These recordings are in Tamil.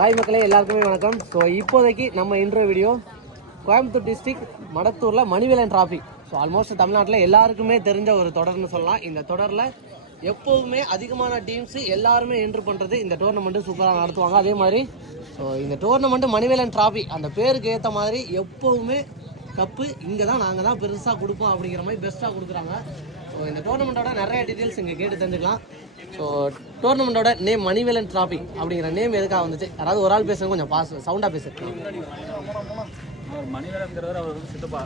ஹாய் மக்களே, எல்லாருக்குமே வணக்கம். ஸோ இப்போதைக்கு நம்ம இன்ட்ரோ வீடியோ கோயம்புத்தூர் டிஸ்ட்ரிக்ட் மடத்தூரில் மணிவேலன் டிராஃபி. ஸோ ஆல்மோஸ்ட் தமிழ்நாட்டில் எல்லாருக்குமே தெரிஞ்ச ஒரு தொடர்னு சொல்லலாம். இந்த தொடரில் எப்போவுமே அதிகமான டீம்ஸு எல்லாருமே என்ட்ரு பண்ணுறது இந்த டோர்னமெண்ட்டு சூப்பராக நடத்துவாங்க. அதே மாதிரி ஸோ இந்த டோர்னமெண்ட்டு மணிவேலன் டிராஃபி அந்த பேருக்கு ஏற்ற மாதிரி எப்போவுமே கப்பு இங்கே தான் நாங்கள் தான் பெருசாக கொடுப்போம் அப்படிங்கிற மாதிரி பெஸ்ட்டாக கொடுக்குறாங்க. ஸோ இந்த டோர்னமெண்ட்டோட நிறைய டீட்டெயில்ஸ் இங்கே கேட்டு தெரிஞ்சுக்கலாம். ஸோ டோர்னமெண்ட்டோட நேம் மணிவேலன் டிராஃபி அப்படிங்கிற நேம் எதுக்காக வந்துச்சு? யாராவது ஒரு ஆள் பேசுறது கொஞ்சம் சவுண்டாக பேசுறேன். மணிவேலன்கிறவர் அவர் வந்து சித்தப்பா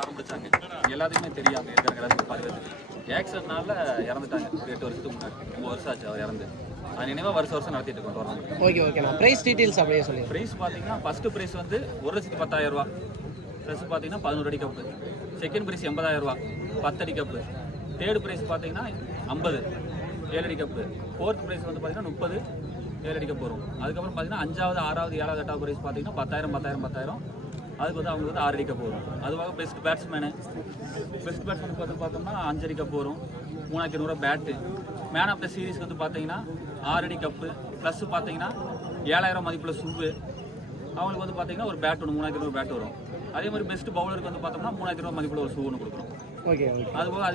ஆரம்பிச்சாங்க. எல்லாத்தையுமே தெரியாது இருக்கிற பாதுகாத்து ஆக்சிடென்ட்னால இறந்துட்டாங்க. ஒரு 8 வருஷத்துக்கு முன்னாடி 9 வருஷம் ஆச்சு அவர் இறந்து. அது நினைவாக வருஷம் நடத்திட்டு இருக்கோம் டோர்னமெண்ட். ஓகே நான் ப்ரைஸ் டீட்டெயில்ஸ் அப்படியே சொல்லி. ப்ரைஸ் பார்த்தீங்கன்னா ஃபஸ்ட்டு ப்ரைஸ் வந்து 1,10,000 ரூபா. ப்ளஸ் பார்த்தீங்கன்னா 11 அடி கப்பு. செகண்ட் ப்ரைஸ் 80,000 ரூபா 10 அடி கப்பு. தேர்ட் ப்ரைஸ் பார்த்தீங்கன்னா 50 7 அடி கப்பு. ஃபோர்த் ப்ரைஸ் வந்து பார்த்தீங்கன்னா 30 7 அடி கப்பு வரும். அதுக்கப்புறம் பார்த்தீங்கன்னா 5வது 6வது 7வது 8வது ப்ரைஸ் பார்த்தீங்கன்னா 10,000 அதுக்கு வந்து அவங்களுக்கு வந்து 6 அடி கப்பு வரும். அதுவாக பெஸ்ட் பேட்ஸ்மேனுக்கு வந்து பார்த்தோம்னா 5 அடி கப்பு வரும். 3,500 பேட்டு. மேன் ஆஃப் த சீரீஸ்க்கு வந்து பார்த்தீங்கன்னா 6 அடி கப்பு ப்ளஸ் பார்த்தீங்கன்னா 7,000 மதிப்புள்ள ஷூவு. அவங்களுக்கு வந்து பார்த்தீங்கன்னா ஒரு பேட் ஒன்று 3,500 பேட் வரும். அதே மாதிரி பெஸ்ட் பவுலருக்கு வந்து பார்த்தோம்னா 3,500 மதிப்புள்ள ஒரு ஷூ ஒன்று கொடுக்குறோம். அதுபோக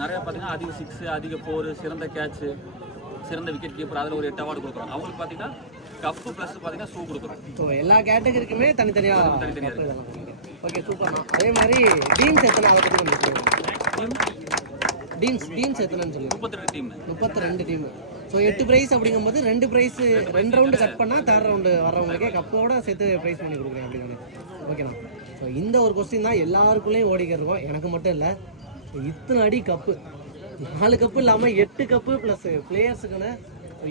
நிறைய பார்த்தீங்கன்னா அதிக 6 அதிக 4 சிறந்த கேட்சு சிறந்த விக்கெட் கீப்பர் அதில் ஒரு 8 அவார்டு கொடுக்குறோம். அவங்களுக்கு பார்த்தீங்கன்னா கப்பு ப்ளஸ் பார்த்தீங்கன்னா ஷூ கொடுக்குறோம். ஸோ எல்லா கேட்டகரிக்குமே தனித்தனியாக. ஓகே சூப்பர்ண்ணா. அதே மாதிரி டீம்ஸ் எத்தனை அதை பற்றி கொஞ்சம் டீம்ஸ் எத்தனைன்னு சொல்லி 32 டீம். ஸோ 8 ப்ரைஸ் அப்படிங்கும்போது 2 ப்ரைஸ் 2 ரவுண்டு கட் பண்ணால் 3rd ரவுண்டு வர்றவங்களுக்கே கப்போட சேர்த்து ப்ரைஸ் பண்ணி கொடுக்குறேன் அப்படின்னு. ஓகேண்ணா. ஸோ இந்த ஒரு கொஸ்டின் தான் எல்லாருக்குள்ளேயும் ஓடிக்கிட்டு இருக்கோம். எனக்கு மட்டும் இல்லை. இத்தனை அடி கப்பு 4 கப்பு இல்லாமல் 8 கப்பு ப்ளஸ் பிளேயர்ஸுக்குன்னு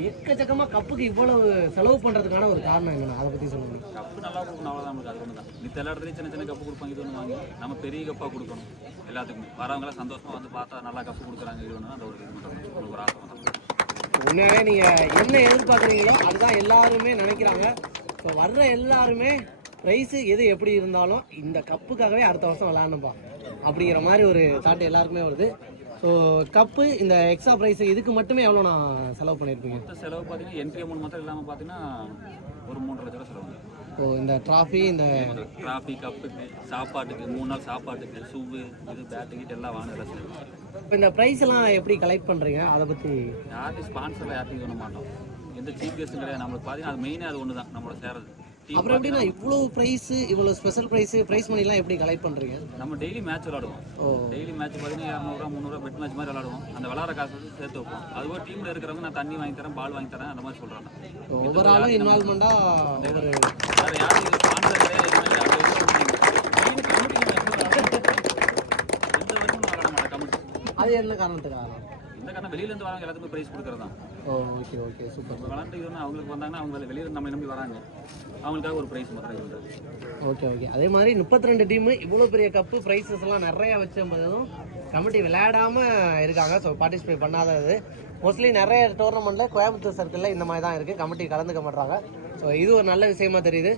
எக்கச்சக்கமாக கப்புக்கு இவ்வளவு செலவு பண்ணுறதுக்கான ஒரு காரணம் என்னன்னா அதை பற்றி சொல்லுங்கள். கப்பு நல்லா கொடுக்கணும், அவ்வளோதான். நம்மளுக்கு அது ஒன்று தான். மித்த எல்லா இடத்துலையும் சின்ன கப்பு கொடுப்பாங்க. இது ஒன்று வாங்கி நம்ம பெரிய கப்பாக கொடுக்கணும். எல்லாத்துக்குமே வரவங்களாம் சந்தோஷமாக வந்து பார்த்தா நல்லா கப்பு கொடுக்குறாங்க. இது ஒன்று அந்த ஒரு இது மட்டும் ஒரு ஆசை தான். உண்மையாகவே நீங்கள் என்ன எதிர்பார்க்குறீங்களோ அதுதான் எல்லாருமே நினைக்கிறாங்க. ஸோ வர்ற எல்லாருமே ப்ரைஸு எது எப்படி இருந்தாலும் இந்த கப்புக்காகவே அடுத்த வருஷம் விளையாடணும்பா அப்படிங்கிற மாதிரி ஒரு தாட் எல்லாருக்குமே வருது. ஸோ கப்பு இந்த எக்ஸ்ட்ரா ப்ரைஸ் இதுக்கு மட்டுமே எவ்வளோ நான் செலவு பண்ணியிருப்பீங்க? செலவு பார்த்தீங்கன்னா என்ட்ரி அமௌண்ட் மட்டும் இல்லாமல் பார்த்தீங்கன்னா ஒரு 3 லட்சம் ரூபா செலவு. ஸோ இந்த ட்ராஃபி கப்புக்கு சாப்பாட்டுக்கு 3 நாள் சாப்பாட்டுக்கு ஷூவு இது பேட்டு கீட்டு எல்லாம் வாங்கின செலவு. இப்போ இந்த ப்ரைஸ் எல்லாம் எப்படி கலெக்ட் பண்ணுறீங்க அதை பற்றி? யார்ட்டையும் ஸ்பான்சரில் யார்ட்டையும் பண்ண மாட்டோம். எந்த சீஃப் கெஸ்ட்டும் கிடையாது. நம்மளுக்கு பார்த்தீங்கன்னா அது மெயினாக அது ஒன்று தான் நம்மளோட சேரது. அப்புறம் எப்படின்னா இவ்வளோ ப்ரைஸ் இவ்வளோ ஸ்பெஷல் ப்ரைஸ் மணிலாம் எப்படி கலெக்ட் பண்ணுறீங்க? நம்ம டெய்லி மேட்ச் விளாடுவோம். டெய்லி மேட்ச் பார்த்தீங்கன்னா 200 300 பெட் மேட்ச் மாதிரி விளாடுவோம். அந்த விளாட்ற காசு வந்து சேர்த்து வைப்போம். அதுபோல் டீமில் இருக்கிறவங்க நான் தண்ணி வாங்கி தரேன், பால் வாங்கி தரேன் அந்த மாதிரி சொல்கிறாங்க. ஒவ்வொரு ஆளும் இன்வால்மெண்ட்டாக வேறு யாரும் ஸ்பான்சர் கிடையாது. அது என்ன காரணத்துக்காக? இந்த காரணம் வெளியிலேருந்து வரவங்க எல்லாத்துக்குமே ப்ரைஸ் கொடுக்குறது தான். Okay super. விளாண்டு இது ஒன்று அவங்களுக்கு வந்தாங்கன்னா அவங்க வெளியில் நம்ம நம்பி வராங்க. அவங்களுக்காக ஒரு ப்ரைஸ் மாத்திரம் இருக்குது. ஓகே அதே மாதிரி 32 டீமு இவ்வளோ பெரிய கப்பு ப்ரைஸஸ் எல்லாம் நிறையா வச்சும்போதும் கமிட்டி விளையாடாமல் இருக்காங்க. ஸோ பார்ட்டிசிபேட் பண்ணாதது மோஸ்ட்லி நிறைய டோர்னமெண்ட்டில் கோயம்புத்தூர் சர்க்கிளில் இந்த மாதிரி தான் இருக்குது. கமிட்டி கலந்துக்க மாட்டாங்க. ஸோ இது ஒரு நல்ல விஷயமா தெரியுது.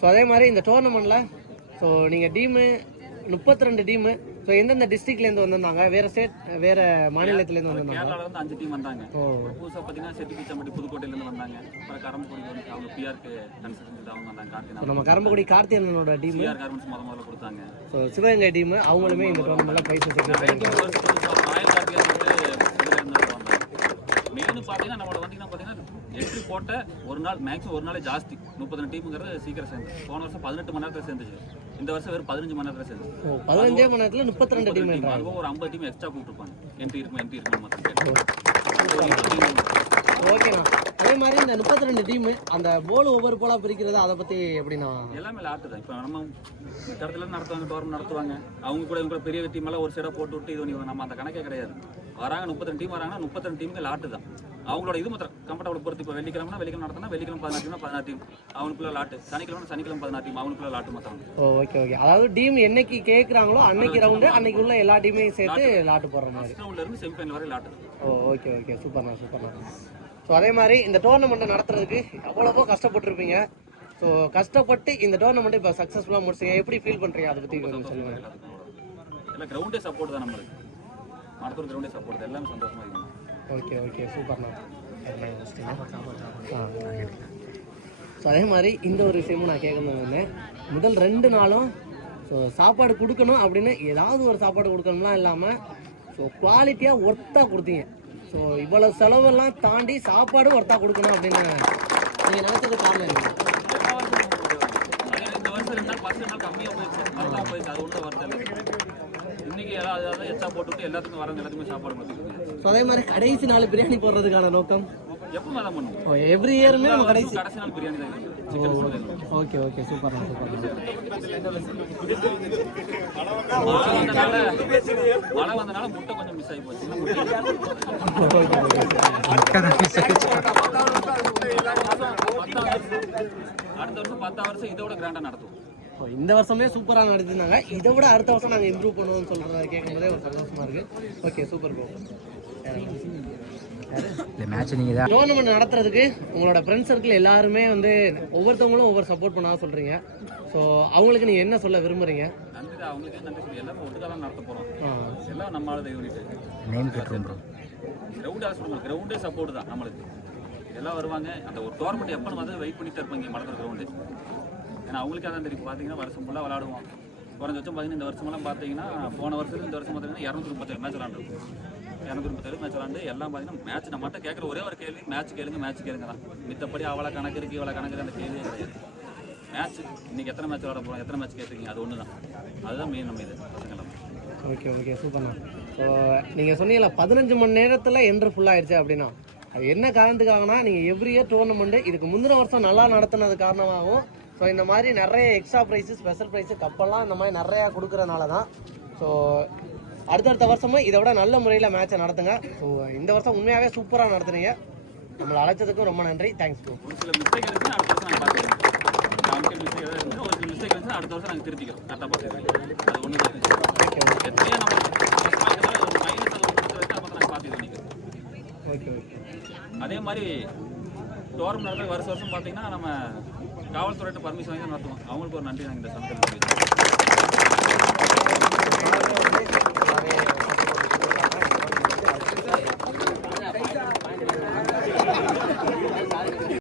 ஸோ அதே மாதிரி இந்த டோர்னமெண்ட்டில் ஸோ நீங்கள் டீமு 32 டீமு. ஸோ எந்தெந்த டிஸ்ட்ரிக்ட்லேருந்து வந்திருந்தாங்க? வேறு மாநிலத்திலேருந்து வந்திருந்தாங்க? கேரளாவில் வந்து 5 டீம் வந்தாங்க. புதுசாக பார்த்தீங்கன்னா செட்டிப்பிச்சம்பட்டி புதுக்கோட்டையிலேருந்து வந்தாங்க. அப்புறம் கரம்பக்குடி வந்து அவங்க பிஆர்க்கு கன்சல்ட் அவங்க வந்தாங்க. நம்ம கரம்பக்குடி கார்த்தியனோட டீம் பிஆர் கார்மெண்ட்ஸ் முதல்ல கொடுத்தாங்க. ஸோ சிவகங்கை டீம் அவங்களுமே இந்த டோர்னமெண்ட்டில் ப்ரைஸ் செக்யூர் மெயின் பார்த்தீங்கன்னா நம்மளோட வந்தீங்கன்னா பார்த்தீங்கன்னா என்ட்ரி போட்ட ஒரு நாள் மேக்ஸிமம் ஒரு நாளே ஜாஸ்தி. 32 டீமுங்கிறது சீக்கிரம் சேர்ந்து போன வருஷம் 18 மணி நேரத்தில் சேர்ந்துச்சு. இந்த வருஷம் வெறும் 15 மணி நேரத்தில் சேர்ந்து 15 மணி நேரத்தில் 32 டீம். அதுவும் ஒரு 50 டீம் எக்ஸ்ட்ரா கூப்பிட்டுருப்பாங்க. என்ட்ரி இருக்கும் மொத்தம். ஓகேண்ணா. அதே மாதிரி இந்த 32 டீமு அந்த போல் ஒவ்வொரு போலாக பிரிக்கிறது அதை பற்றி எப்படின்னா? எல்லாமே லாட்டு தான். இப்போ நம்ம இடத்துல நடத்துவாங்க, டோர்னமெண்ட் நடத்துவாங்க. அவங்க கூட இவங்க பெரிய டீமெல்லாம் ஒரு சைடாக போட்டு விட்டு இது பண்ணி நம்ம அந்த கணக்கே கிடையாது. வராங்க 32 டீம் வராங்கன்னா 32 டீமுக்கு லாட்டு தான். அவங்களோட இது மாத்திரம் கம்ஃபர்டபுள் பொறுத்து. இப்போ வெள்ளிக்கிழமை நடத்தினா வெள்ளிக்கிழமை 16 டீம் அவங்களுக்குள்ள லாட்டு. சனிக்கிழமை 16 டீம் அவங்களுக்குள்ள லாட்டு மாத்திரம். ஓகே அதாவது டீம் என்னைக்கு கேட்குறாங்களோ அன்னைக்கு ரவுண்டு அன்னைக்கு உள்ள எல்லா டீமையும் சேர்த்து லாட்டு போடுற மாதிரி. ரவுண்ட்ல இருந்து செமிஃபைனல் வரை லாட்டு. ஓகே சூப்பர்ண்ணா. ஸோ அதே மாதிரி இந்த டோர்னமெண்ட்டை நடத்துறதுக்கு எவ்வளவோ கஷ்டப்பட்டுருப்பீங்க. ஸோ கஷ்டப்பட்டு இந்த டோர்னமெண்ட்டை இப்போ சக்ஸஸ்ஃபுல்லாக முடிச்சிங்க. எப்படி ஃபீல் பண்ணுறீங்க அதை பற்றி சொல்லுங்கள். எல்லாம் கிரவுண்டே சப்போர்ட் தான் நம்மளுக்கு. மடத்தூர் கிரவுண்டே சப்போர்ட் எல்லாமே சந்தோஷமாக இருக்கும். ஓகே சூப்பர்ண்ணா. ஸோ அதே மாதிரி இந்த ஒரு விஷயமும் நான் கேட்கணும் வந்தேன். முதல் 2 நாளும் ஸோ சாப்பாடு கொடுக்கணும் அப்படின்னு ஏதாவது ஒரு சாப்பாடு கொடுக்கணும்லாம் இல்லாமல் ஸோ குவாலிட்டியாக ஒர்த்தாக கொடுத்தீங்க. ஸோ இவ்வளோ செலவெல்லாம் தாண்டி சாப்பாடு ஒர்த்தாக கொடுக்கணும் அப்படின்னு நீங்கள் நினச்சது காரணம் என்ன? இந்த வருஷம் 2 நாள் 10 நாள் கம்மியாக போயிடுச்சு, அது ஒன்றும் வரல. இன்னைக்கு அதாவது எச்சா போட்டுவிட்டு எல்லாத்துக்கும் வரவங்க எல்லாத்துக்குமே சாப்பாடு கொடுத்துருக்கீங்க. ஸோ அதே மாதிரி கடைசி நாள் பிரியாணி போடுறதுக்கான நோக்கம் எப்பவும் அதான் பண்ணுவோம். எவ்ரி இயருமே நம்ம கடைசி நாள் பிரியாணி தான் இருக்கு. ஓகே ஓகே சூப்பர் மழை வந்தனால முட்டை கொஞ்சம் மிஸ் ஆகி போச்சு. அடுத்த வருஷம் 10 வருஷம் இதோட கிராண்டா நடத்துவோம். இந்த வருஷமே சூப்பராக நடத்திருந்தாங்க. இதை விட அடுத்த வருஷம் நாங்கள் இம்ப்ரூவ் பண்ணுவோம்னு சொல்கிறத கேட்கும்போதே ஒரு சந்தோஷமா இருக்கு. Okay super bro. டோர்னமெண்ட் நடத்துறதுக்கு உங்களோட ஃப்ரெண்ட்ஸ் சர்க்கிள் எல்லாருமே வந்து ஒவ்வொருத்தவங்களும் ஒவ்வொரு சப்போர்ட் பண்ணாத சொல்றீங்க. ஸோ அவங்களுக்கு நீங்க என்ன சொல்ல விரும்புறீங்க? நன்றி, அவங்களுக்கு நன்றி சொல்லி எல்லாரும் ஒட்டுக்காக தான் நடத்த போறோம். எல்லாம் நம்மளால யூனிட் கிரவுண்டே சப்போர்ட் தான் நம்மளுக்கு. எல்லாம் வருவாங்க. அந்த ஒரு டோர்னமெண்ட் எப்போ வந்து வெயிட் பண்ணிட்டு இருப்பாங்க மடக்கிற கிரவுண்டு. ஏன்னா அவங்களுக்கு அதான் தெரியும். பார்த்தீங்கன்னா வருஷம் ஃபுல்லாக விளாடுவோம். குறைஞ்சபட்சம் பார்த்தீங்கன்னா இந்த வருஷமெல்லாம் பார்த்தீங்கன்னா போன வருஷத்துக்கு இந்த வருஷம் பார்த்தீங்கன்னா 237 மேட்ச் விளாண்டுருக்கும். 237 மேட்ச் விளாண்டு எல்லாம் பார்த்தீங்கன்னா மேட்ச் நம்ம மட்டும் கேட்குற ஒரே ஒரு கேள்வி மேட்ச் கேளுங்க தான். மித்தப்படி அவ்வளோ கணக்கு இருக்குது இவ்வளோ கணக்கு அந்த கேள்வியே கிடையாது. மேட்ச் இன்னைக்கு எத்தனை மேட்ச் விளாட போகிறோம், எத்தனை மேட்ச் கேட்குறீங்க, அது ஒன்று தான். அதுதான் மெயின் நம்ம இது பசங்களாம். ஓகே ஓகே சூப்பர்ண்ணா. ஸோ நீங்கள் சொன்னீங்களா 15 மணி நேரத்தில் என்ட்ரு ஃபுல்லாகிடுச்சு அப்படின்னா அது என்ன காரணத்துக்காகனா நீங்கள் எவ்ரி இயர் டோர்னமெண்ட்டு இதுக்கு முந்தின வருஷம் நல்லா நடத்துனது காரணமாகவும் ஸோ இந்த மாதிரி நிறைய எக்ஸ்ட்ரா ப்ரைஸு ஸ்பெஷல் ப்ரைஸு கப்பெல்லாம் இந்த மாதிரி நிறையா கொடுக்குறனால தான். ஸோ அடுத்தடுத்த வருஷமும் இதை விட நல்ல முறையில் மேட்சை நடத்துங்க. ஸோ இந்த வருஷம் உண்மையாகவே சூப்பராக நடத்துனீங்க. நம்மளை அழைச்சதுக்கும் ரொம்ப நன்றி. Thanks bro. ஒரு சில மிஸ்டேக் இருந்துச்சு அடுத்த வருஷம் நாங்கள் பார்த்துக்கிறோம். மிஸ்டேக் ஏதாவது இருந்துச்சு ஒரு சில மிஸ்டேக் இருந்துச்சு அடுத்த வருஷம் நாங்கள் திருத்திக்கிறோம். கரெக்டாக பார்த்துக்கிறோம். அது ஒன்று தான். எத்தனையோ நம்ம மைனஸ் அதை ஒன்று வச்சு அப்போ நாங்கள் பார்த்து பண்ணிக்கிறோம். Okay okay. அதே மாதிரி டோர்னமெண்ட் நடந்த வருஷம் பார்த்தீங்கன்னா நம்ம காவல்துறையிட்ட பர்மிஷன் வாங்கி தான் நடத்துவோம். அவங்களுக்கு ஒரு நன்றி நாங்கள் இந்த சமயத்தில்